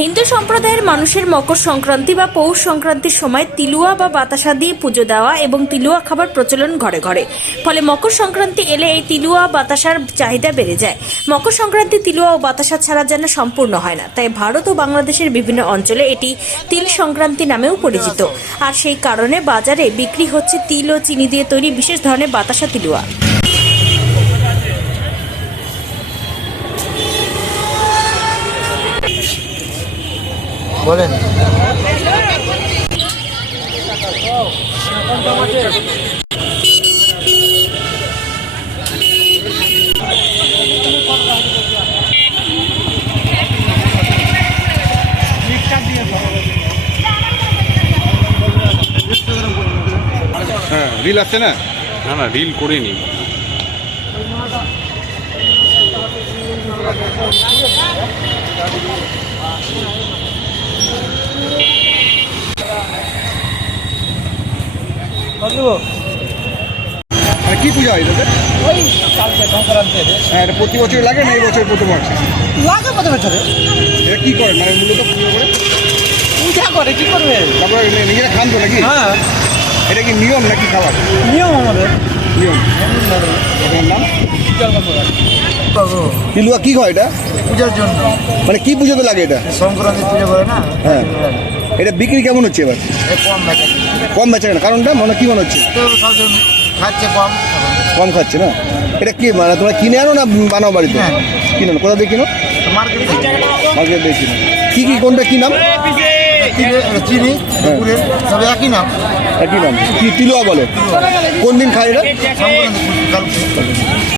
হিন্দু সম্প্রদায়ের মানুষের মকর সংক্রান্তি বা পৌষ সংক্রান্তির সময় তিলুয়া বা বাতাসা দিয়ে পুজো দেওয়া এবং তিলুয়া খাবার প্রচলন ঘরে ঘরে। ফলে মকর সংক্রান্তি এলে এই তিলুয়া বাতাসার চাহিদা বেড়ে যায়। মকর সংক্রান্তি তিলুয়া ও বাতাসা ছাড়া যেন সম্পূর্ণ হয় না, তাই ভারত ও বাংলাদেশের বিভিন্ন অঞ্চলে এটি তিল সংক্রান্তি নামেও পরিচিত। আর সেই কারণে বাজারে বিক্রি হচ্ছে তিল ও চিনি দিয়ে তৈরি বিশেষ ধরনের বাতাসা তিলুয়া। বলেন। হ্যাঁ, রিল আছে না? না না, রিল করিনি। কি পূজা হয় তোদের? ওই কালকে সংক্রান্তি। হ্যাঁ, এটা প্রতি বছর লাগে না এই বছর প্রথম আছে? লাগে প্রতি বছরে। এটা কি করে মানে মূলত পুজো করে? পূজা করে, কি করবে? তারপরে নিজেরা খান তো নাকি? হ্যাঁ, এটা কি নিয়ম নাকি খাবার? নিয়ম আমাদের। নিয়ম। আপনার নাম? বাবু, তিলুয়া কি হয় এটা? পূজার জন্য, মানে কি পুজোতে লাগে এটা? সংক্রান্তি পূজা করে না। হ্যাঁ, এটা বিক্রি কেমন হচ্ছে এবার? কম লাগে, কম বেচা কেন? কারণটা মনে কি মনে হচ্ছে? তো সবজন খাচ্ছে কম। কম খাচ্ছে না? এটা কি মানে তোমরা কিনে আনো না বানাও বাড়িতে? হ্যাঁ। কিনে আনো। কোথা দিয়ে কিনো? মার্কেট মার্কেট দিয়ে কিনো। কি কি কোনটা কি নাম? চিনি পুকুরের সব একই নাম। কি নাম? কি তিলুয়া বলে? কোন দিন খায় এটা? সংক্রান্তি কাল